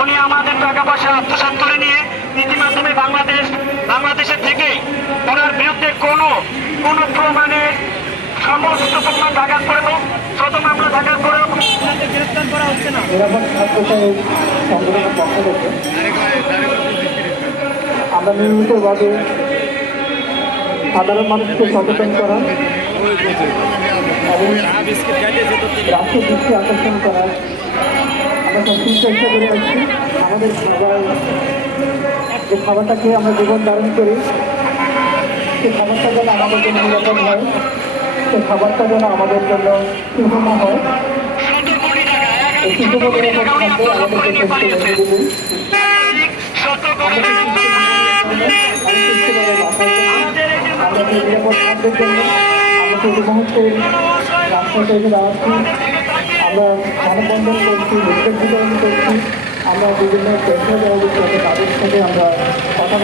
উনি আমাদের টাকা পয়সা আত্মসাৎ করে নিয়ে ইতিমাধ্যমে বাংলাদেশের থেকে ওনার বিরুদ্ধে কোনো প্রমাণের সমস্ত প্রমাণ দাখিল করেও শত মামলা দাখিল করেও গ্রেফতার করা হচ্ছে না। আমরা নিয়মিতভাবে সাধারণ মানুষকে সচেতন করা এবং রাষ্ট্রের দৃষ্টি আকর্ষণ করা আমরা সবসময় চেষ্টা করে আসছি। আমাদের যে খাবারটা খেয়ে আমরা জীবন ধারণ করি সেই খাবারটা যেন আমাদের জন্য নিরাপদ হয়, সেই খাবারটা যেন আমাদের জন্য সুষম হয়। এই সুষম নিরাপদ খাদ্য আমাদেরকে চেষ্টা করে দেবেন। আমরা সেই নিরাপদ খাদ্যের জন্য আমরা প্রতি মুহূর্তে রাস্তাতে এসে দাঁড়াচ্ছি, আমরা মানববন্ধন করছি, লিফলেট বিতরণ করছি, আমরা বিভিন্ন পেশা তাদের সাথে আমরা কথা